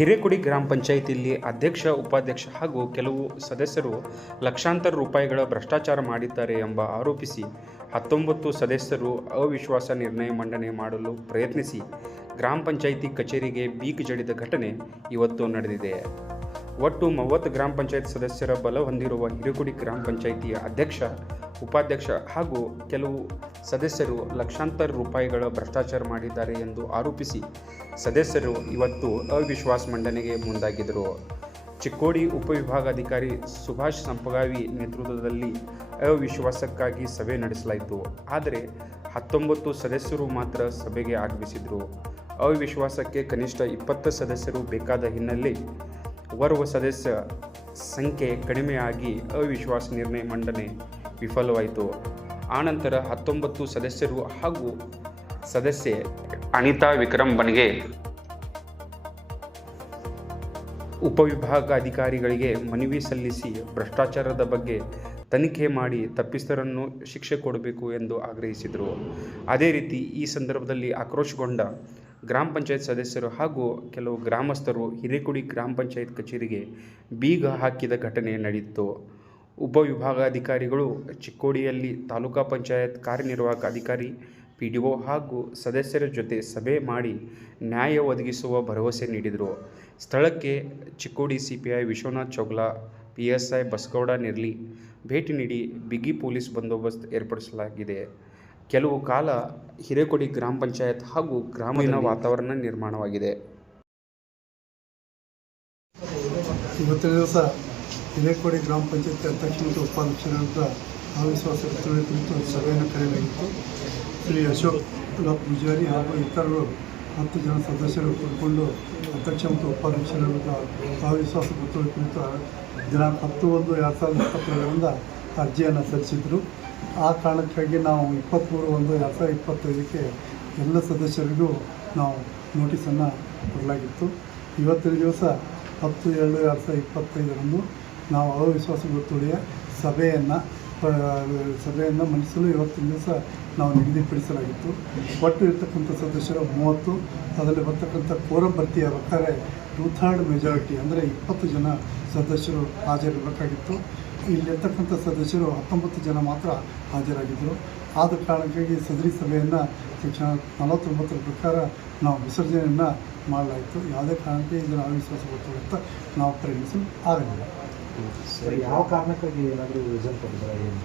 ಹಿರೇಕೊಡಿ ಗ್ರಾಮ ಪಂಚಾಯಿತಿಯಲ್ಲಿ ಅಧ್ಯಕ್ಷ, ಉಪಾಧ್ಯಕ್ಷ ಹಾಗೂ ಕೆಲವು ಸದಸ್ಯರು ಲಕ್ಷಾಂತರ ರೂಪಾಯಿಗಳ ಭ್ರಷ್ಟಾಚಾರ ಮಾಡಿದ್ದಾರೆ ಎಂಬ ಆರೋಪಿಸಿ ಹತ್ತೊಂಬತ್ತು ಸದಸ್ಯರು ಅವಿಶ್ವಾಸ ನಿರ್ಣಯ ಮಂಡನೆ ಮಾಡಲು ಪ್ರಯತ್ನಿಸಿ ಗ್ರಾಮ ಪಂಚಾಯಿತಿ ಕಚೇರಿಗೆ ಬೀಕ್ ಜಡಿದ ಘಟನೆ ಇವತ್ತು ನಡೆದಿದೆ. ಒಟ್ಟು ಮೂವತ್ತು ಗ್ರಾಮ ಪಂಚಾಯತ್ ಸದಸ್ಯರ ಬಲ ಹೊಂದಿರುವ ಹಿರಿಗುಡಿ ಗ್ರಾಮ ಪಂಚಾಯಿತಿಯ ಅಧ್ಯಕ್ಷ, ಉಪಾಧ್ಯಕ್ಷ ಹಾಗೂ ಕೆಲವು ಸದಸ್ಯರು ಲಕ್ಷಾಂತರ ರೂಪಾಯಿಗಳ ಭ್ರಷ್ಟಾಚಾರ ಮಾಡಿದ್ದಾರೆ ಎಂದು ಆರೋಪಿಸಿ ಸದಸ್ಯರು ಇವತ್ತು ಅವಿಶ್ವಾಸ ಮಂಡನೆಗೆ ಮುಂದಾಗಿದ್ದರು. ಚಿಕ್ಕೋಡಿ ಉಪವಿಭಾಗಾಧಿಕಾರಿ ಸುಭಾಷ್ ಸಂಪಗಾವಿ ನೇತೃತ್ವದಲ್ಲಿ ಅವಿಶ್ವಾಸಕ್ಕಾಗಿ ಸಭೆ ನಡೆಸಲಾಯಿತು. ಆದರೆ ಹತ್ತೊಂಬತ್ತು ಸದಸ್ಯರು ಮಾತ್ರ ಸಭೆಗೆ ಆಗಮಿಸಿದರು. ಅವಿಶ್ವಾಸಕ್ಕೆ ಕನಿಷ್ಠ ಇಪ್ಪತ್ತು ಸದಸ್ಯರು ಬೇಕಾದ ಹಿನ್ನೆಲೆ ಓರ್ವ ಸದಸ್ಯ ಸಂಖ್ಯೆ ಕಡಿಮೆಯಾಗಿ ಅವಿಶ್ವಾಸ ನಿರ್ಣಯ ಮಂಡನೆ ವಿಫಲವಾಯಿತು. ಆನಂತರ ಹತ್ತೊಂಬತ್ತು ಸದಸ್ಯರು ಹಾಗೂ ಸದಸ್ಯೆ ಅನಿತಾ ವಿಕ್ರಮ್ ಬನ್ಗೆ ಉಪವಿಭಾಗಾಧಿಕಾರಿಗಳಿಗೆ ಮನವಿ ಸಲ್ಲಿಸಿ ಭ್ರಷ್ಟಾಚಾರದ ಬಗ್ಗೆ ತನಿಖೆ ಮಾಡಿ ತಪ್ಪಿಸ್ತರನ್ನು ಶಿಕ್ಷೆ ಕೊಡಬೇಕು ಎಂದು ಆಗ್ರಹಿಸಿದರು. ಅದೇ ರೀತಿ ಈ ಸಂದರ್ಭದಲ್ಲಿ ಆಕ್ರೋಶಗೊಂಡ ಗ್ರಾಮ ಪಂಚಾಯತ್ ಸದಸ್ಯರು ಹಾಗೂ ಕೆಲವು ಗ್ರಾಮಸ್ಥರು ಹಿರೇಕುಡಿ ಗ್ರಾಮ ಪಂಚಾಯತ್ ಕಚೇರಿಗೆ ಬೀಗ ಹಾಕಿದ ಘಟನೆ ನಡೆಯಿತು. ಉಪವಿಭಾಗಾಧಿಕಾರಿಗಳು ಚಿಕ್ಕೋಡಿಯಲ್ಲಿ ತಾಲೂಕಾ ಪಂಚಾಯತ್ ಕಾರ್ಯನಿರ್ವಾಹಕ ಅಧಿಕಾರಿ ಪಿ ಡಿ ಒ ಹಾಗೂ ಸದಸ್ಯರ ಜೊತೆ ಸಭೆ ಮಾಡಿ ನ್ಯಾಯ ಒದಗಿಸುವ ಭರವಸೆ ನೀಡಿದರು. ಸ್ಥಳಕ್ಕೆ Chikkodi C P I Vishwanath Chougla P S I Basagouda Nirli ಭೇಟಿ ನೀಡಿ ಬಿಗಿ ಪೊಲೀಸ್ ಬಂದೋಬಸ್ತ್ ಏರ್ಪಡಿಸಲಾಗಿದೆ. ಕೆಲವು ಕಾಲ ಹಿರೇಕೊಡಿ ಗ್ರಾಮ ಪಂಚಾಯತ್ ಹಾಗೂ ಗ್ರಾಮೀಣ ವಾತಾವರಣ ನಿರ್ಮಾಣವಾಗಿದೆ. ಇವತ್ತಿನ ದಿವಸ ಹಿರೇಕೋಡಿ ಗ್ರಾಮ ಪಂಚಾಯತ್ ಅಧ್ಯಕ್ಷ ಮತ್ತು ಉಪಾಧ್ಯಕ್ಷರಾದ ಅವಿಶ್ವಾಸ ಗೊತ್ತುವಳಿ ಕುರಿತು ಸಭೆಯನ್ನು ಕರೆಯಲಾಗಿತ್ತು. ಶ್ರೀ ಅಶೋಕ್ ಡಾಕ್ ಪೂಜಾರಿ ಹಾಗೂ ಇತರರು ಹತ್ತು ಜನ ಸದಸ್ಯರು ಕೂತ್ಕೊಂಡು ಅಧ್ಯಕ್ಷ ಮತ್ತು ಉಪಾಧ್ಯಕ್ಷರಾದ ಅವಿಶ್ವಾಸ ಗೊತ್ತುವಳಿ ಕುರಿತು ದಿನಾಂಕ ಹತ್ತು ಒಂದು ಎರಡು ಸಾವಿರದ ಇಪ್ಪತ್ತೇಳರಿಂದ ಅರ್ಜಿಯನ್ನು ಸಲ್ಲಿಸಿದರು ಆ ಕಾರಣಕ್ಕಾಗಿ ನಾವು ಇಪ್ಪತ್ತ್ಮೂರು ಒಂದು ಎರಡು ಸಾವಿರದ ಇಪ್ಪತ್ತೈದಕ್ಕೆ ಎಲ್ಲ ಸದಸ್ಯರಿಗೂ ನಾವು ನೋಟಿಸನ್ನು ಕೊಡಲಾಗಿತ್ತು. ಇವತ್ತಿನ ದಿವಸ ಹತ್ತು ಎರಡು ಎರಡು ಸಾವಿರದ ಇಪ್ಪತ್ತೈದರಂದು ನಾವು ಅವಿಶ್ವಾಸ ಗೊತ್ತುಳಿಯ ಸಭೆಯನ್ನು ಸಭೆಯನ್ನು ಮಂಡಿಸಲು ಇವತ್ತಿನ ದಿವಸ ನಾವು ನಿಗದಿಪಡಿಸಲಾಗಿತ್ತು. ಒಟ್ಟು ಇರ್ತಕ್ಕಂಥ ಸದಸ್ಯರು ಮೂವತ್ತು, ಅದರಲ್ಲಿ ಬರ್ತಕ್ಕಂಥ ಕೋರಂ ಭರ್ತಿ ಆಗ್ಬೇಕಾದ್ರೆ ಟೂ ಥರ್ಡ್ ಮೆಜಾರಿಟಿ ಅಂದರೆ ಇಪ್ಪತ್ತು ಜನ ಸದಸ್ಯರು ಹಾಜರಿರಬೇಕಾಗಿತ್ತು. ಇಲ್ಲಿರ್ತಕ್ಕಂಥ ಸದಸ್ಯರು ಹತ್ತೊಂಬತ್ತು ಜನ ಮಾತ್ರ ಹಾಜರಾಗಿದ್ದರು. ಆದ ಕಾರಣಕ್ಕಾಗಿ ಸದರಿ ಸಭೆಯನ್ನು ಶಿಕ್ಷಣ ನಲವತ್ತೊಂಬತ್ತರ ಪ್ರಕಾರ ನಾವು ವಿಸರ್ಜನೆಯನ್ನು ಮಾಡಲಾಯಿತು. ಯಾವುದೇ ಕಾರಣಕ್ಕೆ ಇದನ್ನು ಅವಿಶ್ವಾಸ ಗೊತ್ತು ಅಂತ ನಾವು ಪರಿಗಣಿಸಲು ಆಗಲಿಲ್ಲ. ಸರಿ ಯಾವ ಕಾರಣಕ್ಕಾಗಿ ಏನಾದರೂ ರಿಸಲ್ಟ್ ಕೊಟ್ಟಿದ್ದಾರೆ ಏನು?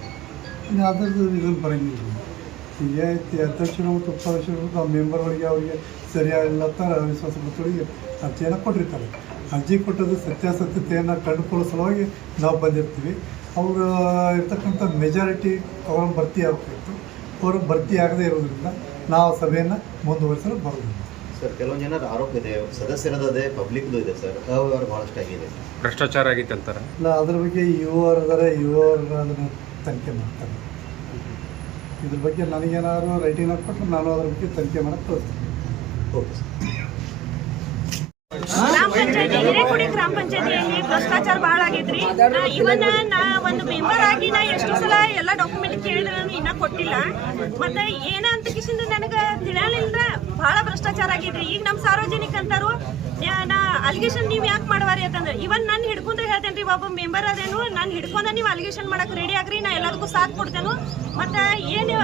ಅದರದ್ದು ಇದನ್ನು ಬರೋಂಗಿಲ್ಲ. ಈಗ ಅಧ್ಯಕ್ಷರು ಮತ್ತು ಉಪಾಧ್ಯಕ್ಷರು ಮೆಂಬರ್ಗಳಿಗೆ ಅವರಿಗೆ ಸರಿಯಾಗಿಲ್ಲ ಅಂತ ಅವಿಶ್ವಾಸ ಗೊತ್ತಿಗೆ ಅರ್ಜಿಯನ್ನು ಕೊಟ್ಟಿರ್ತಾರೆ. ಅರ್ಜಿ ಕೊಟ್ಟದ್ದು ಸತ್ಯಾಸತ್ಯತೆಯನ್ನು ಕಂಡುಕೊಳ್ಳೋ ಸಲುವಾಗಿ ನಾವು ಬಂದಿರ್ತೀವಿ. ಅವರು ಇರ್ತಕ್ಕಂಥ ಮೆಜಾರಿಟಿ ಅವ್ರನ್ನ ಭರ್ತಿ ಆಗಬೇಕಿತ್ತು ಅವರು ಭರ್ತಿ ಆಗದೇ ಇರೋದ್ರಿಂದ ನಾವು ಸಭೆಯನ್ನು ಮುಂದುವರಿಸಲು ಬರೋದಿಲ್ಲ. ಸರ್ ಕೆಲವೊಂದು ಜನರ ಆರೋಪ ಇದೆ. ಸದಸ್ಯರದೇ ಪಬ್ಲಿಕ್ದು ಇದೆ ಸರ್. ಅವರು ಭಾಳಷ್ಟು ಆಗಿದೆ. ಭ್ರಷ್ಟಾಚಾರ ಆಗಿತ್ತು ಅಂತಾರೆ. ಇಲ್ಲ ಅದ್ರ ಬಗ್ಗೆ ಯುವರ್ ಅದಾರೆ ಯುವರ್ ಅದನ್ನು ತನಿಖೆ ಮಾಡ್ತಾರೆ. ಇದ್ರ ಬಗ್ಗೆ ನನಗೇನಾದ್ರು ರೈಟಿಂಗ್ ಕೊಟ್ಟರೆ ನಾನು ಅದ್ರ ಬಗ್ಗೆ ತನಿಖೆ ಮಾಡಕ್ಕೆ ಕಳಿಸ್ತೀನಿ ಓಕೆ ಸರ್. ಗ್ರಾಮ ಪಂಚಾಯತಿ, ಹಿರೇಕುಡಿ ಗ್ರಾಮ ಪಂಚಾಯತಿಯಲ್ಲಿ ಭ್ರಷ್ಟಾಚಾರ ಬಹಳ ಆಗೈತ್ರಿ ಇವನ್ನ ನಾ ಒಂದು ಮೆಂಬರ್ ಆಗಿ ನಾ ಎಷ್ಟು ಸಲ ಎಲ್ಲ ಡಾಕ್ಯುಮೆಂಟ್ ಕೇಳಿದ್ರೆ ಇನ್ನ ಕೊಟ್ಟಿಲ್ಲ. ಮತ್ತೆ ಏನ ಅಂತ ಕಿಶಿಂದ ನನಗ ತಿಳಿಯಲಿಲ್ಲ ಬಹಳ ಭ್ರಷ್ಟಾಚಾರ ಆಗಿದ್ರಿ. ಈಗ ನಮ್ಮ ಸಾರ್ವಜನಿಕ ಅಂತಾರು ನಾ ಅಲಿಗೇಷನ್ ನೀವ್ ಯಾಕೆ ಮಾಡವಾರಿ ಅಂತಂದ್ರೆ ಇವನ್ ನಾನು ಹಿಡ್ಕೊಂಡ್ರೆ ಹೇಳ್ತೇನ್ರಿ ಒಬ್ಬ ಮೆಂಬರ್ ಅದೇನು, ನಾನು ಹಿಡ್ಕೊಂಡ ನೀವು ಅಲಿಗೇಷನ್ ಮಾಡಕ್ ರೆಡಿ ಆಗ್ರಿ, ನಾ ಎಲ್ಲದಕ್ಕೂ ಸಾಥ್ ಕೊಡ್ತೇನು. ಮತ್ತೆ ಏನು,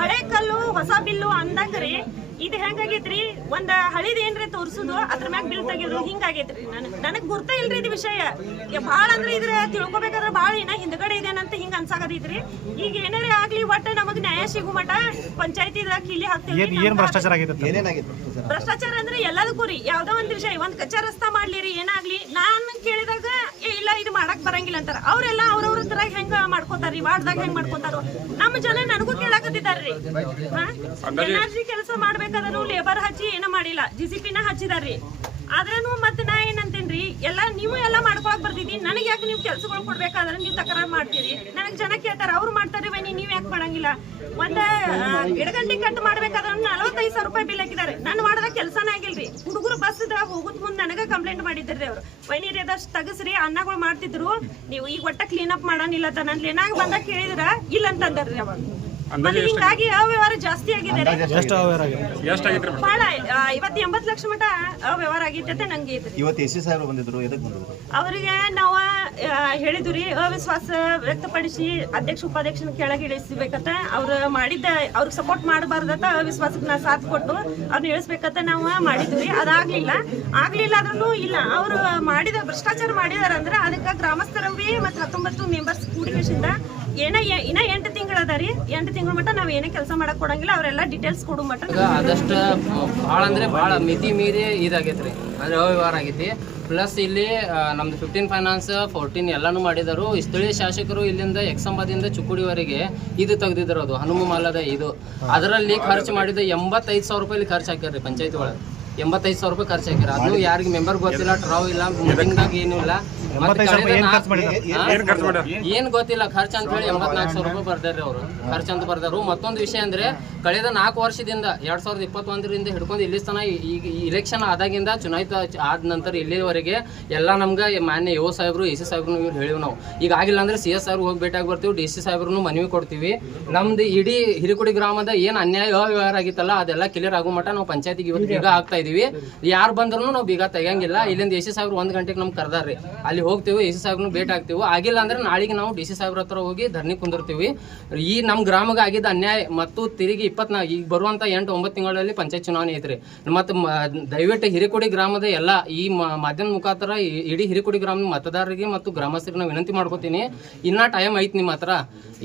ಹಳೆ ಕಲ್ಲು, ಹೊಸ ಬಿಲ್ಲು ಅಂದಂಗ್ರಿ ಇದು ಹೆಂಗಾಗೈತ್ರಿ? ಒಂದ ಹಳಿದ ಏನ್ರಿ ತೋರ್ಸುದು ಅದ್ರ ಮ್ಯಾಗ ಬಿಲ್ ತೆಗಿಯೋದು ಹಿಂಗಾಗೈತ್ರಿ. ನನ್ ನನಗ್ ಗುರ್ತ ಇಲ್ರಿ ಇದು ವಿಷಯ. ಬಾಳ ಭಾಳ ಅಂದ್ರೆ ಇದ್ರ ತಿಳ್ಕೊಬೇಕಾದ್ರೆ ಭಾಳ ಏನ ಹಿಂದ್ಗಡೆ ಇದೇನಂತ ಹಿಂಗ ಅನ್ಸಾಗದೈತ್ರಿ. ಈಗ ಏನಾರೇ ಆಗ್ಲಿ ಒಟ್ಟ ನಮಗ್ ನ್ಯಾಯ ಸಿಗು ಮಟ ಪಂಚಾಯತಿ ಕೀಲಿ ಹಾಕ್ತೇವೆ ಏನ್ ಭ್ರಷ್ಟಾಚಾರ ಭ್ರಷ್ಟಾಚಾರ? ಅಂದ್ರೆ ಎಲ್ಲದಕ್ಕೂ ರೀ. ಯಾವ್ದೋ ಒಂದ್ ವಿಷಯ ಒಂದ್ ಕಚ್ಚಾ ರಸ್ತಾ ಮಾಡ್ಲಿ ರೀ ಏನಾಗ್ಲಿ. ನಾನ್ ಕೇಳಿದಾಗ ಇಲ್ಲ ಇದು ಮಾಡಕ್ ಬರಂಗಿಲ್ಲ ಅಂತಾರ. ಅವ್ರೆಲ್ಲ ಅವ್ರವ್ರ ತರ ಹೆಂಗ ಮಾಡ್ಕೋತಾರ್ರಿ ವಾರ್ಡ್ದಾಗ ಹೆಂಗ್ ಮಾಡ್ಕೋತಾರ? ನಮ್ಮ ಜನ ನನಗೂ ಕೇಳಾಕತ್ತಿದಾರ್ರಿ ಎನರ್ಜಿ ಕೆಲಸ ಮಾಡ್ಬೇಕಾದ್ರೂ ಲೇಬರ್ ಹಚ್ಚಿ ಏನೋ ಮಾಡಿಲ್ಲ. ಜಿ ಸಿ ಪಿನ ಹಚ್ಚಿದಾರ್ರಿ ಆದ್ರೂ ಮತ್ತೆ ನಾ ಏನಂತೇನ್ರಿ? ಎಲ್ಲ ನೀವು ಎಲ್ಲ ಮಾಡ್ಕೊಳಕ್ ಬರ್ತಿದ್ದೀನಿ ಯಾಕೆ ನೀವು ಕೆಲ್ಸಗಳು ಕೊಡ್ಬೇಕಾದ್ರೆ ನೀವು ತಕರಾರು ಮಾಡ್ತೀರಿ? ನನಗೆ ಜನ ಕೇಳ್ತಾರೆ, ಅವ್ರು ಮಾಡ್ತಾರೆ, ಬನ್ನಿ, ನೀವ್ ಯಾಕೆ ಮಾಡಂಗಿಲ್ಲ? ಒಂದ ಗಿಡಗಂಟಿ ಕಟ್ ಮಾಡ್ಬೇಕಾದ್ರೆ ನಲವತ್ತೈದು ಸಾವಿರ ರೂಪಾಯಿ ಬಿಲ್ ಹಾಕಿದ್ದಾರೆ. ನಾನು ಮಾಡಿದ ಕೆಲಸನೇ ಆಗಿಲ್ರಿ. ಹುಡುಗರು ಬಸ್ ಹೋಗುದ್ ಮುಂದೆ ನನಗೆ ಕಂಪ್ಲೇಂಟ್ ಮಾಡಿದ್ರಿ ಅವ್ರು. ವೈನಿರಿಯದಷ್ಟು ತಗಸ್ರಿ, ಅನ್ನಗಳು ಮಾಡ್ತಿದ್ರು. ನೀವು ಈಗ ಒಟ್ಟ ಕ್ಲೀನ್ ಅಪ್ ಮಾಡಾನಿಲ್ಲ ನನ್ನ ಏನಾಗ ಬಂದಾಗ ಕೇಳಿದ್ರ, ಇಲ್ಲ ಅಂತಂದ್ರಿ ಅವಾಗ ಹಿಂಗಾಗಿ ಅವ್ಯವಹಾರ ಜಾಸ್ತಿ ಆಗಿದೆ ಬಹಳ ಇವತ್ತು ಎಂಬತ್ತು ಲಕ್ಷ ಮಟ ಅವ್ಯವಹಾರ ನಂಗೆ ಇವತ್ತು ಎಸ್ ಸಿ ಸಾಹೇಬರು ಬಂದಿದ್ರು ಎದಕ್ಕೆ ಬಂದಿದ್ರು? ಅವರಿಗೆ ನಾವು ಹೇಳಿದ್ವಿ ರೀ ಅವಿಶ್ವಾಸ ವ್ಯಕ್ತಪಡಿಸಿ ಅಧ್ಯಕ್ಷ ಉಪಾಧ್ಯಕ್ಷನ ಕೆಳಗೆ ಇಳಿಸಬೇಕತ್ತ ಅವ್ರು ಮಾಡಿದ್ದ ಅವ್ರಿಗೆ ಸಪೋರ್ಟ್ ಮಾಡಬಾರ್ದತ್ತ ಅವಿಶ್ವಾಸಕ್ಕೆ ನಾ ಸಾಥ್ ಕೊಟ್ಟು ಅವ್ರನ್ನ ಇಳಿಸ್ಬೇಕಂತ ನಾವು ಮಾಡಿದ್ವಿ ಅದಾಗ್ಲಿಲ್ಲ. ಆಗ್ಲಿಲ್ಲ ಆದ್ರೂ ಇಲ್ಲ. ಅವರು ಮಾಡಿದ ಭ್ರಷ್ಟಾಚಾರ ಮಾಡಿದಾರ ಅಂದ್ರೆ ಅದಕ್ಕೆ ಗ್ರಾಮಸ್ಥರವಿ ಮತ್ತು ಹತ್ತೊಂಬತ್ತು ಮೆಂಬರ್ಸ್ ಕೂಡಿಕೆಸಿಂದ ಏನ ಇನ್ನ ಎಂಟು ತಿಂಗಳು ಅದ ರೀ. ಎಂಟು ತಿಂಗಳ ಮಟ್ಟ ನಾವ್ ಏನೇ ಕೆಲಸ ಮಾಡಕ್ ಕೊಡಂಗಿಲ್ಲ ಅವರೆಲ್ಲ ಡೀಟೇಲ್ಸ್ ಕೊಡು ಮಟ್ಟ ಈಗ ಆದಷ್ಟು ಭಾಳ ಅಂದ್ರೆ ಭಾಳ ಮಿತಿ ಮೀರಿ ಇದಾಗೈತ್ರಿ. ಅಂದ್ರೆ ಅವ್ಯವಹಾರ ಆಗೈತಿ. ಪ್ಲಸ್ ಇಲ್ಲಿ ನಮ್ದು ಫಿಫ್ಟೀನ್ ಫೈನಾನ್ಸ್ ಫೋರ್ಟೀನ್ ಎಲ್ಲಾನು ಮಾಡಿದರು. ಸ್ಥಳೀಯ ಶಾಸಕರು ಇಲ್ಲಿಂದ ಎಕ್ಸಂಬಾದಿಂದ ಚುಕ್ಕುಡಿವರೆಗೆ ಇದು ತೆಗ್ದಿದ್ರು ಅದು. ಹನುಮ ಮಾಲದ ಇದು. ಅದರಲ್ಲಿ ಖರ್ಚು ಮಾಡಿದ ಎಂಬತ್ತೈದು ಸಾವಿರ ರೂಪಾಯಿ ಖರ್ಚು ಹಾಕ್ಯಾರ ಪಂಚಾಯತ್ ಪಂಚಾಯತಿ ಒಳಗೆ. ಎಂಬತ್ತೈದು ಸಾವಿರ ರೂಪಾಯಿ ಖರ್ಚು ಹಾಕ್ಯಾರ. ಅದು ಯಾರಿಗೆ ಮೆಂಬರ್ ಗೊತ್ತಿಲ್ಲ ಟ್ರಾವ್ ಇಲ್ಲ ಮೀಟಿಂಗ್ದಾಗ ಏನೂ ಇಲ್ಲ. ಏನು ಗೊತ್ತಿಲ್ಲ ಖರ್ಚು ಅಂತ ಹೇಳಿ ಎಂಬತ್ನಾಲ್ಕು ಸಾವಿರ ರೂಪಾಯಿ ಬರ್ದಾರ್ರಿ ಅವರು. ಖರ್ಚು ಅಂತ ಬರ್ದಾರು ಮತ್ತೊಂದು ವಿಷಯ ಅಂದ್ರೆ ಕಳೆದ ನಾಲ್ಕು ವರ್ಷದಿಂದ ಎರಡ್ ಸಾವಿರದ ಇಪ್ಪತ್ತೊಂದರಿಂದ ಹಿಡ್ಕೊಂಡು ಇಲ್ಲಿ ತನ ಈಗ ಇಲೆಕ್ಷನ್ ಆದಾಗಿಂದ ಚುನಾಯಿತ ಆದ ನಂತರ ಇಲ್ಲಿವರೆಗೆ ಎಲ್ಲ ನಮ್ಗ ಮಾನ್ಯ ಯೋ ಸಾಹೇಬ್ರು ಎ ಸಿ ಸಾಹೇಬ್ರು ಇವ್ರು ಹೇಳಿವಿ ನಾವು. ಈಗ ಆಗಿಲ್ಲ ಅಂದ್ರೆ ಸಿ ಎಸ್ ಆರ್ ಹೋಗಿ ಭೇಟಿಯಾಗಿ ಬರ್ತೀವಿ ಡಿ ಸಿ ಸಾಹೇಬ್ರು ಮನವಿ ಕೊಡ್ತೀವಿ. ನಮ್ದು ಇಡೀ ಹಿರಿಕುಡಿ ಗ್ರಾಮದ ಏನ್ ಅನ್ಯಾಯ ಅವ್ಯವಹಾರ ಆಗಿತ್ತಲ್ಲ ಅದೆಲ್ಲ ಕ್ಲಿಯರ್ ಆಗೋ ಮಟ್ಟ ನಾವು ಪಂಚಾಯತಿಗೆ ಇವತ್ತು ಬೀಗ ಆಗ್ತಾ ಇದೀವಿ. ಯಾರು ಬಂದ್ರು ನಾವು ಬೀಗ ತೆಗಿಯಂಗಿಲ್ಲ. ಇಲ್ಲಿಂದ ಎ ಸಿ ಸಾಹೇಬ್ರು ಒಂದ್ ಗಂಟೆಗೆ ನಮ್ಗೆ ಕರ್ದಾರ್ರಿ. ಅಲ್ಲಿ ಹೋಗ್ತೀವಿ ಎ ಸಿ ಸಾಹೇಬ್ನು ಭೇಟಿ ಆಗ್ತೀವಿ. ಆಗಿಲ್ಲ ಅಂದ್ರೆ ನಾಳೆಗೆ ನಾವು ಡಿ ಸಿ ಸಾಹೇಬ್ರ ಹತ್ರ ಹೋಗಿ ಧರಣಿ ಕುಂದಿರ್ತೀವಿ. ಈ ನಮ್ಮ ಗ್ರಾಮಕ್ಕೆ ಆಗಿದ್ದ ಅನ್ಯಾಯ ಮತ್ತು ತಿರುಗಿ ಇಪ್ಪತ್ನಾಲ್ಕು ಈಗ ಬರುವಂತ ಎಂಟು, ಒಂಬತ್ತು ತಿಂಗಳಲ್ಲಿ ಪಂಚಾಯತ್ ಚುನಾವಣೆ ಐತ್ರಿ. ಮತ್ತು ದಯವಿಟ್ಟು ಹಿರಿಕೊಡಿ ಗ್ರಾಮದ ಎಲ್ಲ, ಈ ಮಾಧ್ಯಮದ ಮಾಧ್ಯಮ ಮುಖಾಂತರ ಇಡೀ ಹಿರಿಕೊಡಿ ಗ್ರಾಮದ ಮತದಾರರಿಗೆ ಮತ್ತು ಗ್ರಾಮಸ್ಥರಿಗೆ ವಿನಂತಿ ಮಾಡ್ಕೋತೀನಿ. ಇನ್ನ ಟೈಮ್ ಐತಿ ನಿಮ್ಮ ಹತ್ರ.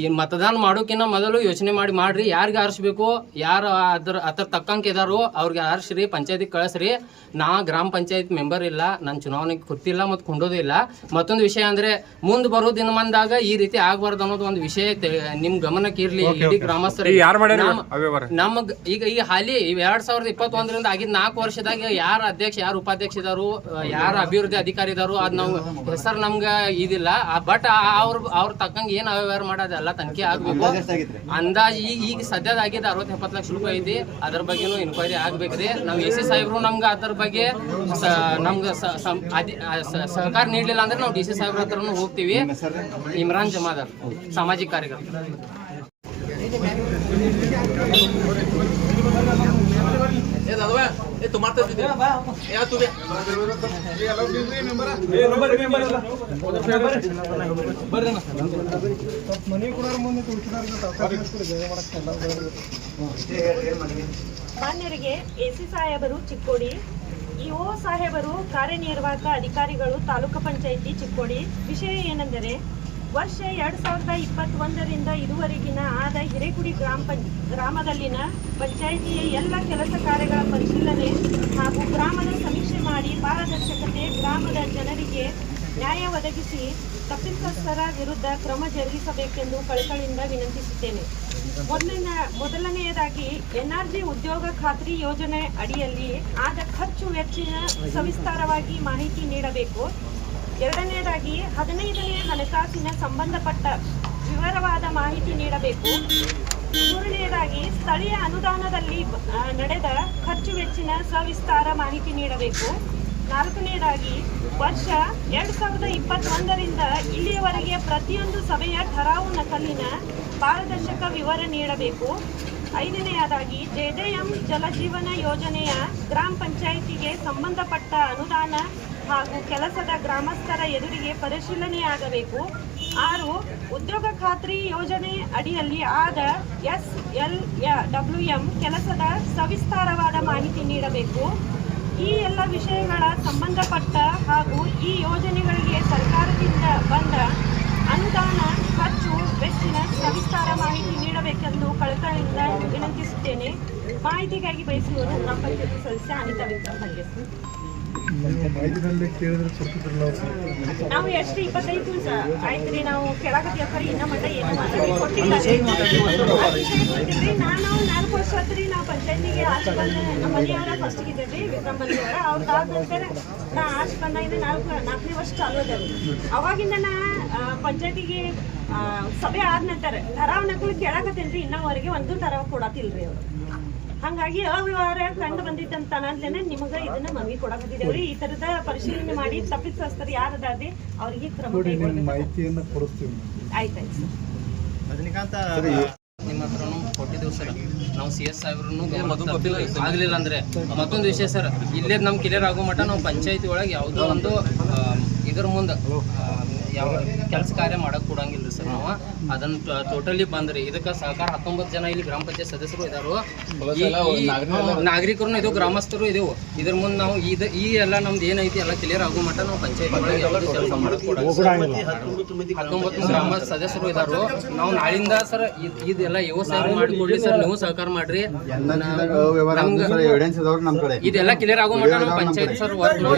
ಈ ಮತದಾನ ಮಾಡೋಕಿನ್ನ ಮೊದಲು ಯೋಚನೆ ಮಾಡಿ, ಮಾಡ್ರಿ. ಯಾರಿಗೆ ಆರಿಸ್ಬೇಕು, ಯಾರು ಅದ್ರ ಅದ್ರ ತಕ್ಕಂಗೆ ಇದಾರು ಅವ್ರಿಗೆ ಆರಿಸ್ರಿ, ಪಂಚಾಯತಿಗೆ ಕಳಿಸ್ರಿ. ನಾ ಗ್ರಾಮ ಪಂಚಾಯತ್ ಮೆಂಬರ್ ಇಲ್ಲ ನನ್ನ ಚುನಾವಣೆಗೆ ಗೊತ್ತಿಲ್ಲ ಮತ್ತು ಕೊಂಡೋದು ಇಲ್ಲ. ಮತ್ತೊಂದು ವಿಷಯ ಅಂದ್ರೆ ಮುಂದ್ ಬರೋ ದಿನ ಬಂದಾಗ ಈ ರೀತಿ ಆಗ್ಬಾರ್ದು ಅನ್ನೋದು ಒಂದು ವಿಷಯ ನಿಮ್ ಗಮನಕ್ಕೆ ಇರ್ಲಿ ಇಡೀ ಗ್ರಾಮಸ್ಥರು. ನಮ್ಮ- ನಮಗ್ ಈಗ ಈ ಹಾಲಿ ಎರಡ್ ಸಾವಿರದ ಇಪ್ಪತ್ತೊಂದರಿಂದ ಆಗಿದ್ ನಾಲ್ಕು ವರ್ಷದಾಗ ಯಾರ ಅಧ್ಯಕ್ಷ ಯಾರು ಉಪಾಧ್ಯಕ್ಷ ಇದಾರು ಯಾರ ಅಭಿವೃದ್ಧಿ ಅಧಿಕಾರಿ ಇದಾರು ಅದ್ ನಾವು ಹೆಸರು ನಮ್ಗ ಇದಿಲ್ಲ. ಬಟ್ ಅವ್ರ ಅವ್ರ ತಕ್ಕಂಗ ಏನ್ ಅವ್ಯವಹಾರ ಮಾಡೋದೆಲ್ಲ ತನಿಖೆ ಆಗ್ಬೇಕು. ಅಂದಾಜ್ ಈಗ ಈಗ ಸದ್ಯದಾಗಿದ್ದ ಅರವತ್ತು ಎಪ್ಪತ್ತು ಲಕ್ಷ ರೂಪಾಯಿ ಐತಿ. ಅದ್ರ ಬಗ್ಗೆನೂ ಇನ್ಕ್ವೈರಿ ಆಗ್ಬೇಕ್ರಿ ನಾವು ಎಸ್ ಸಿ ಸಾಹೇಬ್ರು ನಮ್ಗೆ ಅದ್ರ ಬಗ್ಗೆ ಸ- ನಮ್ಗೆ ಸಹಕಾರ ಸಂ- ಸ- ನೀಡಲಿಲ್ಲ ಅಂದ್ರೆ ನಾವು ಡಿ ಸಿ ಸಾಹೇಬ್ರ ಹತ್ರನೂ ಹೋಗ್ತೀವಿ. ಇಮ್ರಾನ್ ಜಮಾದಾರ್ ಸಾಮಾಜಿಕ ಕಾರ್ಯಕರ್ತ ಮಾನ್ಯರಿಗೆ ಎಸಿ ಸಾಹೇಬರು ಚಿಕ್ಕೋಡಿ ಇಒ ಸಾಹೇಬರು ಕಾರ್ಯನಿರ್ವಾಹಕ ಅಧಿಕಾರಿಗಳು ತಾಲೂಕು ಪಂಚಾಯಿತಿ ಚಿಕ್ಕೋಡಿ. ವಿಷಯ ಏನೆಂದರೆ, ವರ್ಷ ಎರಡು ಸಾವಿರದ ಇಪ್ಪತ್ತೊಂದರಿಂದ ಇದುವರೆಗಿನ ಆದ ಹಿರೇಗುಡಿ ಗ್ರಾಮ ಪಂಚ ಗ್ರಾಮದಲ್ಲಿನ ಪಂಚಾಯಿತಿಯ ಎಲ್ಲ ಕೆಲಸ ಕಾರ್ಯಗಳ ಪರಿಶೀಲನೆ ಹಾಗೂ ಗ್ರಾಮದ ಸಮೀಕ್ಷೆ ಮಾಡಿ ಪಾರದರ್ಶಕತೆ ಗ್ರಾಮದ ಜನರಿಗೆ ನ್ಯಾಯ ಒದಗಿಸಿ ತಪ್ಪಿತಸ್ಥರ ವಿರುದ್ಧ ಕ್ರಮ ಜರುಗಿಸಬೇಕೆಂದು ಕಳಕಳಿಯಿಂದ ವಿನಂತಿಸುತ್ತೇನೆ. ಮೊದಲನೇ ಮೊದಲನೆಯದಾಗಿ ಎನ್ಆರ್ಜಿ ಉದ್ಯೋಗ ಖಾತ್ರಿ ಯೋಜನೆ ಅಡಿಯಲ್ಲಿ ಆದ ಖರ್ಚು ವೆಚ್ಚಿನ ಸವಿಸ್ತಾರವಾಗಿ ಮಾಹಿತಿ ನೀಡಬೇಕು. ಎರಡನೆಯದಾಗಿ ಹದಿನೈದನೇ ಹಣಕಾಸಿನ ಸಂಬಂಧಪಟ್ಟ ವಿವರವಾದ ಮಾಹಿತಿ ನೀಡಬೇಕು. ಮೂರನೆಯದಾಗಿ ಸ್ಥಳೀಯ ಅನುದಾನದಲ್ಲಿ ನಡೆದ ಖರ್ಚು ವೆಚ್ಚಿನ ಸವಿಸ್ತಾರ ಮಾಹಿತಿ ನೀಡಬೇಕು. ನಾಲ್ಕನೆಯದಾಗಿ ವರ್ಷ ಎರಡ್ ಸಾವಿರದ ಇಪ್ಪತ್ತೊಂದರಿಂದ ಇಲ್ಲಿಯವರೆಗೆ ಪ್ರತಿಯೊಂದು ಸಭೆಯ ಠರಾವು ನಕಲಿನ ಪಾರದರ್ಶಕ ವಿವರ ನೀಡಬೇಕು. ಐದನೆಯದಾಗಿ ಜೆಜೆಎಂ ಜಲಜೀವನ ಯೋಜನೆಯ ಗ್ರಾಮ ಪಂಚಾಯಿತಿಗೆ ಸಂಬಂಧಪಟ್ಟ ಅನುದಾನ ಹಾಗೂ ಕೆಲಸದ ಗ್ರಾಮಸ್ಥರ ಎದುರಿಗೆ ಪರಿಶೀಲನೆಯಾಗಬೇಕು. ಆರು, ಉದ್ಯೋಗ ಖಾತ್ರಿ ಯೋಜನೆ ಅಡಿಯಲ್ಲಿ ಆದ ಎಸ್ ಎಲ್ ಡಬ್ಲ್ಯೂ ಎಂ ಕೆಲಸದ ಸವಿಸ್ತಾರವಾದ ಮಾಹಿತಿ ನೀಡಬೇಕು. ಈ ಎಲ್ಲ ವಿಷಯಗಳ ಸಂಬಂಧಪಟ್ಟ ಹಾಗೂ ಈ ಯೋಜನೆಗಳಿಗೆ ಸರ್ಕಾರದಿಂದ ಬಂದ ಅನುದಾನ ಖರ್ಚು ವೆಚ್ಚಿನ ಸವಿಸ್ತಾರ ಮಾಹಿತಿ ನೀಡಬೇಕೆಂದು ಕಳಕಳಿಯಿಂದ ವಿನಂತಿಸುತ್ತೇನೆ ಮಾಹಿತಿಗಾಗಿ ಬಯಸುವುದು ನಮ್ಮ ಪಂಚಾಯತಿ ಸದಸ್ಯ ಅನಿತಾ. ನಾವು ಎಷ್ಟು ಇಪ್ಪತ್ತೈದು ದಿವಸ ಆಯ್ತು ನಾವು ಕೆಳಗತಿ ಅಕ್ಕರಿ ಇನ್ನ ಮಟ್ಟ ಏನು ಮಾತಾಡಿ ಕೊಟ್ಟಿಲ್ಲ. ನಾನು ನಾಲ್ಕು ವರ್ಷ ಆತ್ರಿ ನಾವು ಪಂಚಾಯತಿಗೆ ಆಶ್ ಬಂದ ನಮ್ಮ ಮನೆಯವರ ಫಸ್ಟ್ ಇದ್ದೀರಿ ವಿಕ್ರಮ್ ಬಂದಿಯವರ ಅವ್ರ. ಆದ ನಂತರ ನಾ ಆಶ್ ಬಂದಾಗಿಂದ ನಾಲ್ಕು ನಾಲ್ಕನೇ ವರ್ಷ ಚಾಲು ಅದ ಅವಾಗಿಂದ ನಾ ಪಂಚಾಯತಿಗೆ ಸಭೆ ಆದ ನಂತರ ನಕಲು ಕೇಳಕತ್ತೇನ್ರಿ ಇನ್ನವರೆಗೆ ಒಂದು ತರಾವ್ ಕೊಡತಿಲ್ರಿ ಅವರು. ಹಂಗಾಗಿ ಅವ್ಯವಹಾರ ಕಂಡು ಬಂದಿತ್ತಂತ ಅಂತಲೇ ನಿಮಗ ಇದನ್ನ ಮನವಿ ಕೊಡಕತ್ತಿದ್ದೇವ್ರಿ ಈ ತರದ ಪರಿಶೀಲನೆ ಮಾಡಿ ತಪ್ಪಿತಸ್ಥರು ಯಾರದಾದ್ರೆ ಅವ್ರಿಗೆ ಕ್ರಮ ಮಾಹಿತಿಯನ್ನ ಕೊಡಿಸ್ತೀವಿ ಆಯ್ತಾಯ್ತು ಸರ್. ನಿಮ್ಮ ಹತ್ರನು ಕೊಟ್ಟಿದ್ದೇವೆ ಸರ್. ನಾವು ಸಿ ಎಸ್ ಸಾಹೇಬ್ರನ್ನು ಆಗಲಿಲ್ಲ ಅಂದ್ರೆ ಮತ್ತೊಂದು ವಿಷಯ ಸರ್. ಇಲ್ಲೇ ನಮ್ಮ ಕ್ಲಿಯರ್ ಆಗೋ ಮಟ್ಟ ನಾವು ಪಂಚಾಯತಿ ಒಳಗೆ ಯಾವುದೋ ಒಂದು ಇದ್ರ ಮುಂದೆ ಯಾವ ಕೆಲಸ ಕಾರ್ಯ ಮಾಡಕ್ ಕೊಡಂಗಿಲ್ಲ ಸರ್ ನಾವು. ಅದನ್ನ ಟೋಟಲಿ ಬಂದ್ರಿ ಇದಕ್ಕೆ ಸಹಕಾರ ಹತ್ತೊಂಬತ್ತು ಜನ ಇಲ್ಲಿ ಗ್ರಾಮ ಪಂಚಾಯತ್ ಸದಸ್ಯರು ಇದಾರು. ನಾಗರಿಕರು ಇದು ಗ್ರಾಮಸ್ಥರು ಇದೆವು. ಇದ್ರ ಮುಂದೆ ನಾವು ಇದ ಈ ಎಲ್ಲ ನಮ್ದು ಏನೈತಿ ಎಲ್ಲ ಕ್ಲಿಯರ್ ಆಗೋ ಮಟ್ಟ ನಾವು ಪಂಚಾಯತ್ ಒಳಗೆ ಯಾವುದೇ ಕೆಲಸ ಮಾಡಕ್ ಕೊಡಂಗಿಲ್ಲ. ಹತ್ತೊಂಬತ್ತು ಗ್ರಾಮ ಸದಸ್ಯರು ಇದಾರು. ನಾವು ನಾಳಿಂದ ಸರ್ ಇದೆಲ್ಲ ವ್ಯವಸಾಯ ಮಾಡಿಕೊಡ್ಲಿ ಸರ್ ನೀವು ಸಹಕಾರ ಮಾಡ್ರಿ. ಇದೆಲ್ಲ ಕ್ಲಿಯರ್ ಆಗೋ ಮಟ್ಟ ನಾವು ಪಂಚಾಯತ್ ಸರ್ ವರ್ಕ್ ನಾವು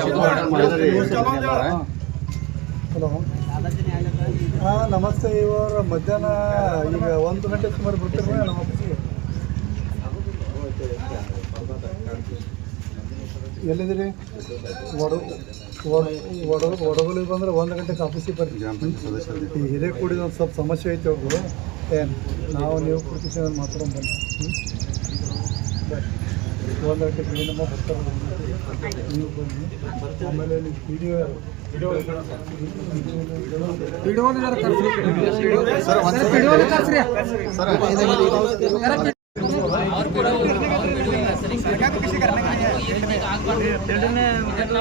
ಹಲೋ. ಹಾಂ, ನಮಸ್ತೆ ಇವರು. ಮಧ್ಯಾಹ್ನ ಈಗ ಒಂದು ಗಂಟೆ ಸುಮಾರು ಬರ್ತೀರಿ ನಮ್ಮ ಆಫೀಸಿಗೆ ಎಲ್ಲಿದ್ದೀರಿ? ಒಡ ಒಡ ಒಡ ಒಡಗಲಿಗೆ ಬಂದ್ರೆ ಒಂದು ಗಂಟೆಗೆ ಆಫೀಸಿಗೆ ಬರ್ತೀವಿ ಗ್ರಾಮ ಈ ಹಿರೇಕೂಡಿದ ಒಂದು ಸ್ವಲ್ಪ ಸಮಸ್ಯೆ ಐತೆ ಅವರು ಏನು ನಾವು ನೀವು ಕುರ್ತಿಸಿ ಮಾತಾಡೋಣ ಬನ್ನಿ. ಗಂಟೆಗೆ ಏನಮ್ಮ ಬರ್ತಾರೆ ನೀವು ಬನ್ನಿ. ಆಮೇಲೆ ಇಲ್ಲಿ ವಿಡಿಯೋ ಸರ್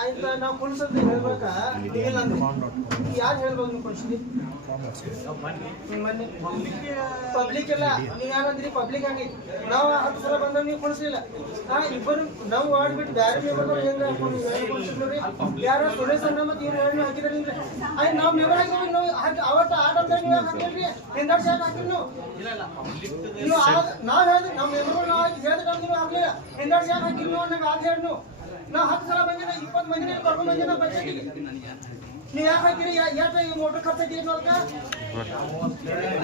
ಆಯ್ತು? ನಾವು ಕುಣಿಸೋದು ಹೇಳ್ಬೇಕಾ? ಇಲ್ಲ ಅಂದ್ರೆ ಯಾರು ಹೇಳ್ಬೋದು ನೀವು ಕುಣಿಸ್ಲಿ ಪಬ್ಲಿಕ್ ಎಲ್ಲ, ನೀವು ಯಾರಂದ್ರಿ ಪಬ್ಲಿಕ್ ಆಗಿ, ನಾವು ಹತ್ತು ಸಲ ಬಂದಾಗ ನೀವು ಕುಣಿಸ್ಲಿಲ್ಲ ಹಾ ಇಬ್ಬರು, ನಾವು ವಾರ್ಡ್ ಬಿಟ್ಟು ಬೇರೆ ಮೆಂಬರ್ ಹೆಂಗ ಕುಣಿಸಿದ್ರಿ ಯಾರು ಸುರೇಶ್ ಅಣ್ಣ ಮತ್ತೆ ಆಯ್ತು ನಾವು ಮೆಂಬರ್ ಹಾಕಿದ್ವಿ ನಾವು ಹಾಕಿ, ಅವತ್ತು ಆ ಟೈಮ್ದಾಗ ನೀವು ಯಾಕೆ ಹಾಕಿಲ್ರಿ ಹೇಳಿದ್ವಿ ನಮ್ಮ ಮೆಂಬರ್ಗಳು ನಾವು ಹೇಳಿದ ಟೈಮ್ ನೀವು ಹಾಕ್ಲಿಲ್ಲ ಶಾಕ್ ಹಾಕಿರಿ ನೀವು ಆಗ ಹೇಳಿ ನಾವು ಹತ್ತು ಸಲ ಬಂದಿನ ಇಪ್ಪತ್ತು ಮಂದಿನ ಕರ್ಕೊಂಡು ಮಂದಿನ ಪಂಚಾಯತಿಗೆ ನೀವು ಯಾಕೆ ಹಾಕಿರಿ? ಎಷ್ಟು ಮೋಟರ್ ಖರ್ಚು ಐತಿ ನೋಡ್ಕ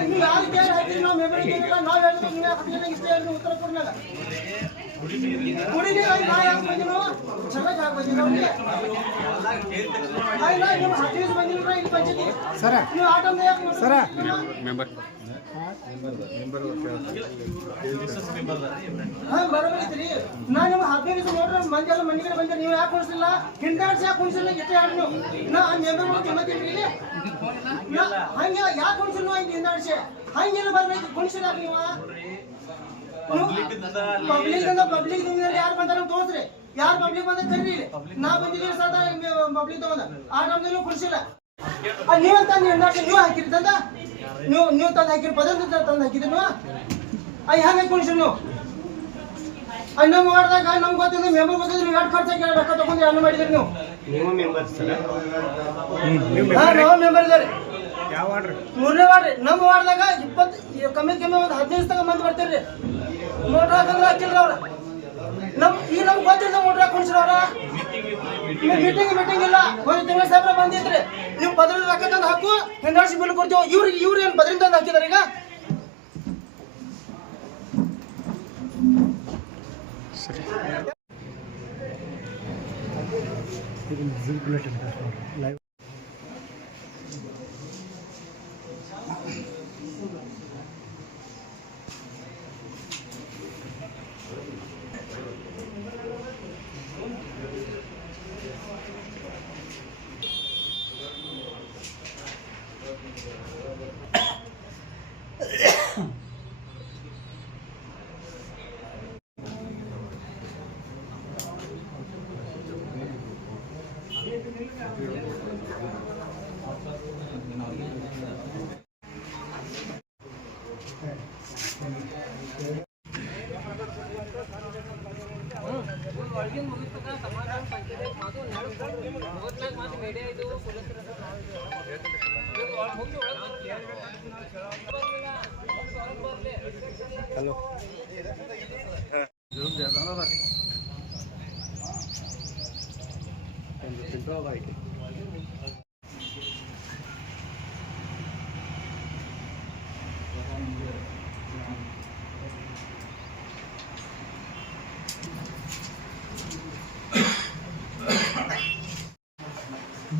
ನೀವು ಯಾರು ಕೇಳಿ ಹಾಕಿರಿ? ನಾವು ಏನಿಲ್ಲ ನಾವು ಹೇಳಿದ್ರೆ ನೀವು ಉತ್ತರ ಕೊಡ್ಲಿಲ್ಲ. ಸರ. ಸರ. ಮೆಂಬರ್ ಬರೋಬೈತ್ರಿ ನಾ ನಿಮ್ಮ ಹದಿನೈದು ನೋಡ್ರಿ ಮಂದಿ ಎಲ್ಲ ಮಂದಿಗೆ ಬಂದೆ ನೀವು ಯಾಕೆ ಕುಣಿಸಿಲ್ಲ? ಹಿಂದಾಡ್ಸಿ ಯಾಕೆ ಕುಣಿಸಿಲ್ಲ? ಎಷ್ಟೇ ಆಡ್ ನೀವು. ನಾ ಮೆಂಬರ್ ತಿಮ್ಮತ್ತೀನಿ ಹಂಗೆ ಯಾಕೆ ಹಂಗೆ ಹಿಂದಾಡ್ಸಿ ಹಂಗೆಲ್ಲ ಬರ್ಬೇಕು ಕುಣಿಸಿಲ್ಲ ನೀವು? ಪಬ್ಲಿಕ್ ಅಂದ ಪಬ್ಲಿಕ್ ಯಾರು ಬಂದಾರ ತೋರ್ಸ್ರಿ. ಯಾರು ಪಬ್ಲಿಕ್ ಬಂದ ಕರೀರಿ ಇಲ್ಲಿ. ನಾ ಬಂದಿದ್ದೀವಿ ಸದಾ ಪಬ್ಲಿಕ್ ತಗೊಂಡ. ಆ ನಮ್ದು ಕುಣಿಸಿಲ್ಲ ನೀವು ತಂದು ನೀವು ಹಾಕಿರಿ ತಂದ. ನೀವು ನೀವು ತಂದು ಹಾಕಿರಿ ಪದ ತಂದು ಹಾಕಿದ್ರಿ ನೀವು. ಅಯ್ಯ ಹೆಂಗೆ ಕುಣಿಸ್ರಿ ನೀವು? ನಮ್ ನಮ್ಮ ವಾರ್ಡ್ದಾಗ ನಮ್ಗೆ ಗೊತ್ತಿಲ್ಲ ಮೆಂಬರ್ ಗೊತ್ತಿಲ್ಲ ನೀವು ಎರಡು ಖರ್ಚಾಗಿ ಎರಡು ರೊಕ್ಕ ತಗೊಂಡು ಅನ್ನ ಮಾಡಿದ್ರಿ ನೀವು? ನಾವು ಮೆಂಬರ್ ಇದ್ದಾರೆ ಮೂರನೇ ವಾರ್ಡ್ರಿ ನಮ್ ನಮ್ಮ ವಾರ್ಡ್ದಾಗ ಇಪ್ಪತ್ತು ಕಮ್ಮಿ ಕಮ್ಮಿ ಒಂದು ಹದಿನೈದು ತಗ ಮಂದಿ ಬರ್ತೀರಿ ಮೋಟ್ರ್ ಹಾಕಂದ್ರೆ ಹಾಕಿಲ್ರಿ ಅವ್ರ ನಮ್ ಈಗ ನಮ್ಗೆ ಗೊತ್ತಿಲ್ಲ ಮೋಟ್ರ್ ಹಾಕೊಂಡ್ಸ್ರಿ ಅವ್ರ ಮೀಟಿಂಗ್ ಮೀಟಿಂಗ್ ಇಲ್ಲ. ಒಂದು ತಿಂಗಳ ಸಾಹೇಬ್ರ ಬಂದಿದ್ರಿ ನೀವು ಬದ್ರ ರೊಕ್ಕ ತಂದು ಹಾಕು ಹೆಂಡಾಡ್ಸಿ ಬಿಲ್ ಕೊಡ್ತೀವಿ. ಇವ್ರಿಗೆ ಇವ್ರು ಏನು ಬದ್ರಿಂದ ತಂದು ಹಾಕಿದಾರೆ ಈಗ? ಲೈವ್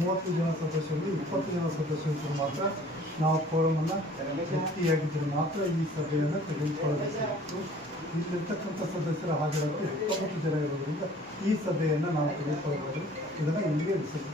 ಮೂವತ್ತು ಜನ ಸದಸ್ಯರು, ಇಪ್ಪತ್ತು ಜನ ಸದಸ್ಯರು ಮಾತ್ರ ನಾವು ಫೋರಮನ್ನು ವ್ಯಕ್ತಿಯಾಗಿದ್ದರೆ ಮಾತ್ರ ಈ ಸಭೆಯನ್ನು ತೆಗೆದುಕೊಳ್ಳಬೇಕಾಗಿತ್ತು ಇಲ್ಲಿರ್ತಕ್ಕಂಥ ಸದಸ್ಯರ ಹಾಜರಾತಿ ಇಪ್ಪತ್ತು ಜನ ಇರೋದರಿಂದ ಈ ಸಭೆಯನ್ನು ನಾವು ತೆಗೆದುಕೊಳ್ಳಬಹುದು. ಇದನ್ನು ಇಲ್ಲಿಗೆ ವಿಸರ್ಜ-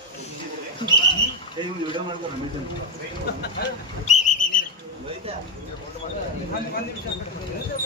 ಅಷ್ಟು.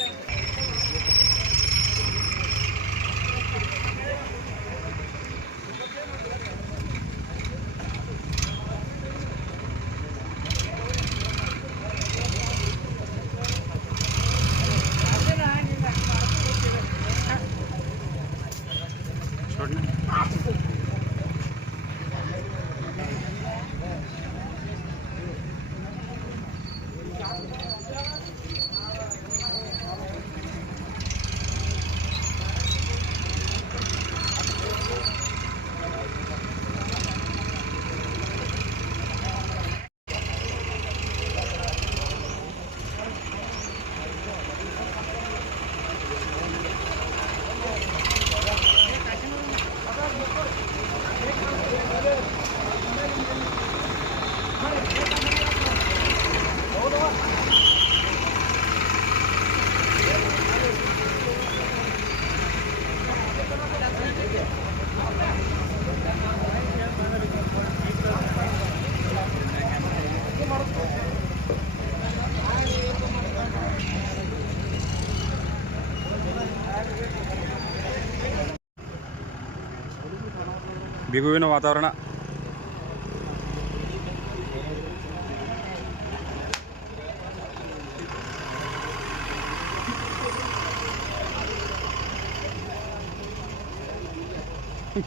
ಬಿಗುವಿನ ವಾತಾವರಣ.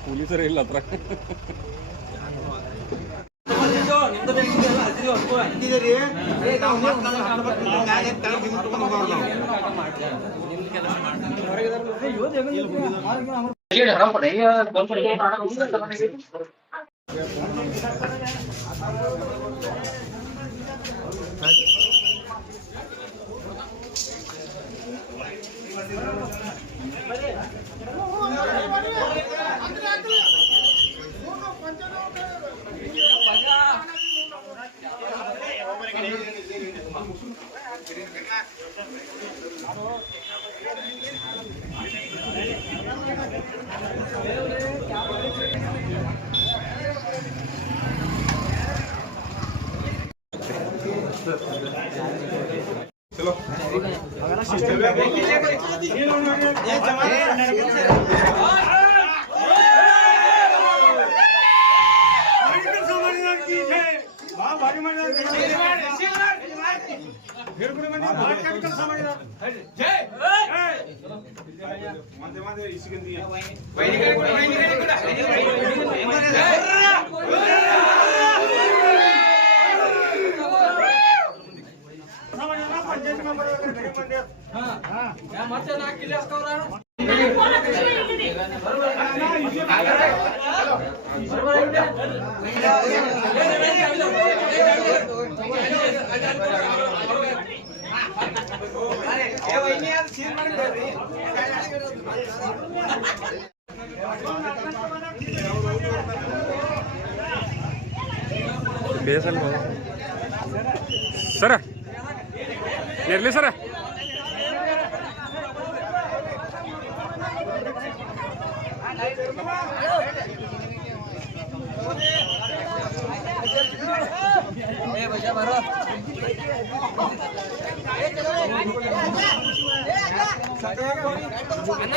ಪೊಲೀಸರೇ ಇಲ್ಲ ಹತ್ರ. ಮತ್ತೆ ನಾಲ್ಕು ಕಿಲೋ ಬೇಸಲ್ ಸರ ಎರ್ಲಿ ಸರ ಅಣ್ಣ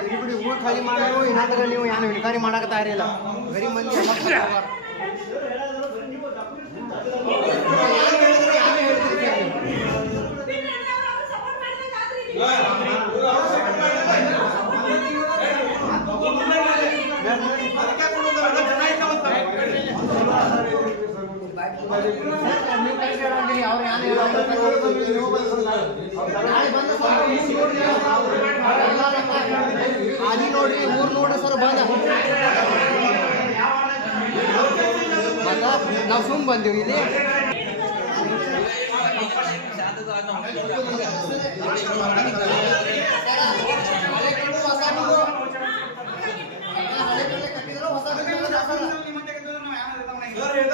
ಇಲ್ಲಿ ಬಿಡಿ ಊರು ಖಾಲಿ ಮಾಡೋ ಏನಾದ್ರೆ ನೀವು ಏನು ಹಿಡಿಕಾರಿ ಮಾಡಕ್ಕೆ ತಯಾರಿಲ್ಲ ಬರೀ ಮಂದಿ ಅಲ್ಲಿ ನೋಡ್ರಿ ಮೂರ್ ನೋಡ್ರಿ ಸರ್ ಬಂದ ನಾವು ಸುಮ್ ಬಂದೀವಿ ಇಲ್ಲಿ ಹೊಸ ಹೊಸ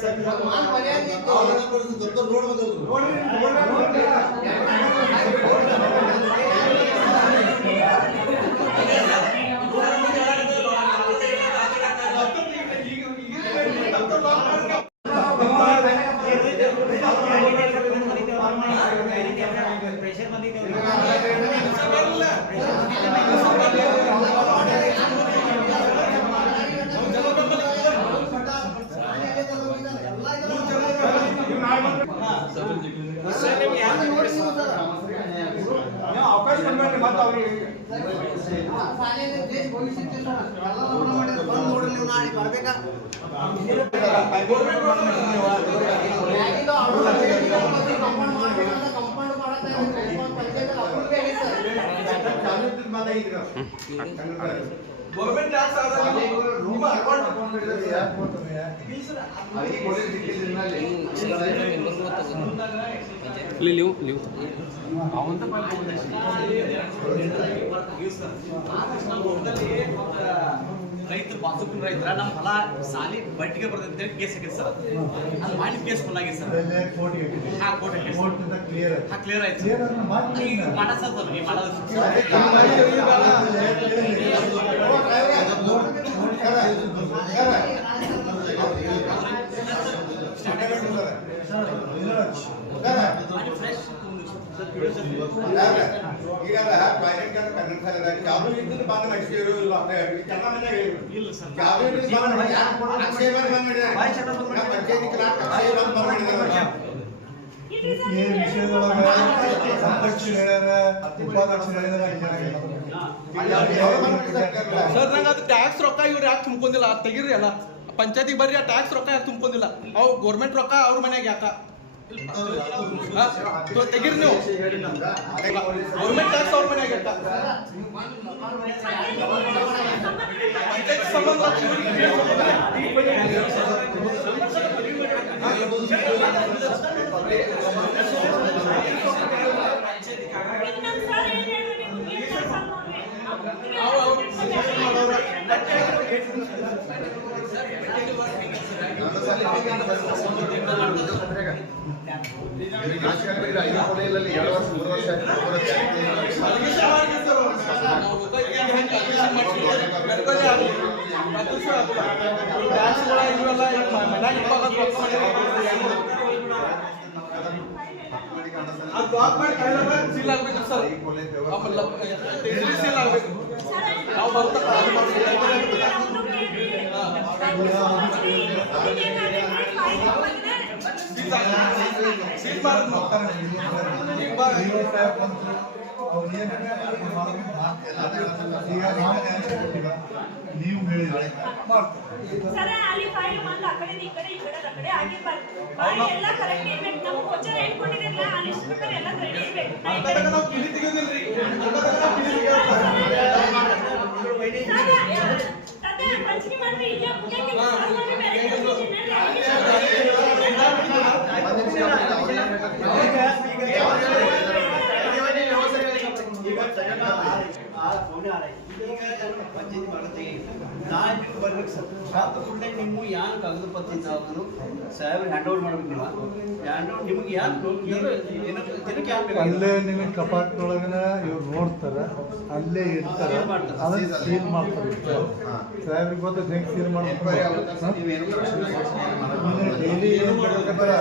ಸರ್ ನಮ್ಮ ಮನೆಯಲ್ಲಿ ನೋಡ್ಬೋದು ನೋಡಿ ಗೌರ್ಮೆಂಟ್ ಟ್ಯಾಕ್ಸ್ ಆದಾಗ ರೂಮ್ ಅಕೌಂಟ್ ಅಕೌಂಟ್ ಇದೆ ಇಲ್ಲಿ ನೀವು ನೀವು ರೈತ ಬಾಸುಕನ್ ರೈತರ ನಮ್ಮ ಹೊಲ ಸಾಲಿ ಬಡ್ಡಿಗೆ ಬರ್ತದೆ ಅಂತ ಕೇಸ್ ಹಾಕಿದ್ ಸರ್ ಅದು ಮಾಡಿ ಕೇಸ್ ಫುಲ್ ಆಗಿದೆ ಸರ್ ಹಾ ಕ್ಲಿಯರ್ ಹಾ ಕ್ಲಿಯರ್ ಆಯ್ತು ಈಗ ಮಾಡ ಸರ್ ಮಾಡೋದು ಇಲ್ರಿ ಸರ್, ಈ ಸರ್ ಟ್ಯಾಕ್ಸ್ ರೊಕ್ಕ ಇವ್ರು ಯಾಕೆ ತುಂಬ್ಕೊಂಡಿಲ್ಲ? ಅದ್ ತೆಗೀರಿ ಅಲ್ಲ. ಪಂಚಾಯತಿಗೆ ಬರ್ರಿ ಆ ಟ್ಯಾಕ್ಸ್ ರೊಕ್ಕ ಯಾಕೆ ತುಂಬ್ಕೊಂಡಿಲ್ಲ? ಅವು ಗೌರ್ಮೆಂಟ್ ರೊಕ್ಕ ಅವ್ರ ಮನ್ಯಾಗ ಯಾಕ? ಹಾ? ತೊ- ತೆಗೀರಿ ನೀವು ಗೌರ್ಮೆಂಟ್ ಟ್ಯಾಕ್ಸ್ ಅವ್ರ ಮನ್ಯಾಗ ಯಾಕ ಪಂಚಾಯತ್ ಸಂಬಂಧ ಈಗ ನಾವು ಬರ್ತಾ ಸೀಲ್ ಮಾಡಿ ಈಗ ಬಾ ನೀವು ಹೇಳಿದ್ರೆ ಸರ ಅಲ್ಲಿ ಫೈಲ್ ಬಂದು ಆ ಕಡೆ ಎಲ್ಲ ಕರೆಕ್ಟ್ ಎಲ್ಲ ನಾ ಈ ಕಡೆ- ನಾವು ಕಿಲಿ ತೆಗೆದಿಲ್ರಿ ನಾವು ಕಿಲಿ ತೆಗೆದ ತಾತ, ಪಂಚಮಿ ಮಾಡ್ರಿ, ಇಲ್ಲೇ ಮುಗ್ಯಂಗಿಲ್ಲ. ಸರ್ ಮಾಡ್ರಿ, ಬೇರೆ ಕೆಲ್ಸ ಪಂಚಾಯತಿ ಮಾಡುತ್ತೆ ನಾಳೆ ಬಿಟ್ಟು ಬರ್ಬೇಕು ಸರ್ ಶಾಪ್ ಕೂಡಲೇ ನಿಮ್ಮ ಯಾರು ಕಾಗದ ಪತ್ರ ಇದ್ದಾವನು ಸಾಹೇಬ್ರಿಗೆ ಹ್ಯಾಂಡ್ ಓವರ್ ಮಾಡ್ಬೇಕು ನೀವು. ಹ್ಯಾಂಡ್ ಓವರ್ ನಿಮ್ಗೆ ಯಾರು ಏನೋ ದಿನಕ್ಕೆ ಯಾರು ಅಲ್ಲೇ ನಿಮಗೆ ಕಪಾಟದೊಳಗನ ಇವ್ರು ನೋಡ್ತಾರ ಅಲ್ಲೇ ಇರ್ತಾರ ಅದನ್ನ ಸೀಲ್ ಮಾಡ್ತಾರೆ ಸಾಹೇಬ್ರಿಗೆ ಗೊತ್ತ ಹೆಂಗ್ ಸೀಲ್ ಮಾಡ್ತಾರೆ ಡೈಲಿ ಏನ್ ಬೇಕಾದ್ರೆ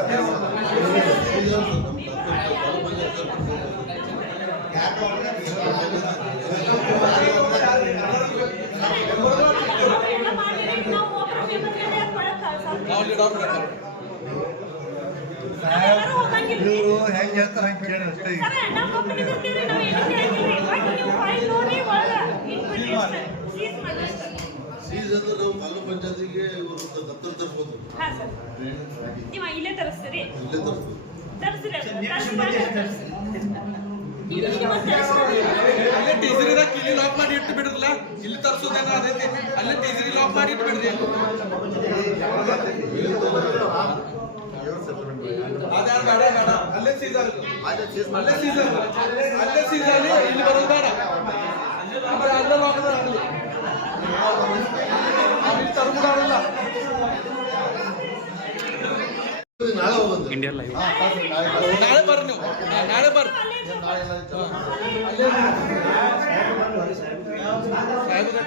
ಇವರು ಹೆಂಗ್ ಹೇಳ್ತಾರೆ ಹಂಗೆ ಕೇಳಿ ಅಷ್ಟೇ. ನಾವು ಸೀಸ್ ಅಂದ್ರೆ ನಾವು ತಾಲೂಕ್ ಪಂಚಾಯತಿಗೆ ಒಂದು ದತ್ತರು ತರ್ಬೋದು. ಹಾ ಸರ್. ಇವ ಇಲ್ಲೇ ತರಿಸ್ತೀರಿ? ಇಲ್ಲೇ ತರ್ಬೋದು ಅಲ್ಲೇ ಟೀಸರಿದಾಗ ಕಿಲಿ ಲಾಕ್ ಮಾಡಿ ಇಟ್ಟು ಬಿಡ್ರಲ್ಲ ಇಲ್ಲಿ ತರ್ಸೋದೇನ ಅದೈತಿ ಅಲ್ಲೇ ಟೀಸರಿ ಲಾಕ್ ಮಾಡಿ ಇಟ್ಟು ಬಿಡ್ರಿ ಅದ್ಯಾರು ಬೇಡ ಬೇಡ ಅಲ್ಲೇ ಸೀಸನ್ ಅಲ್ಲೇ ಸೀಸನ್ ಅಲ್ಲೇ ಸೀಸನ್ ಇಲ್ಲಿ ಬರೋದು ಬೇಡ ಆಮೇಲೆ ಅಲ್ಲೇ ಲಾಕ್ ಆಗಲಿ ಅಲ್ಲಿ ತರ್ಬಿಡಲ್ಲ ನಾಳೆ ಹೋಗೋದು. ಇಂಡಿಯಾ ಲೈವ್ ನಾಳೆ ಬರ್ರಿ ನೀವು. ನಾಳೆ ಬರ್ರಿ ಸಾಹೇಬ್ರ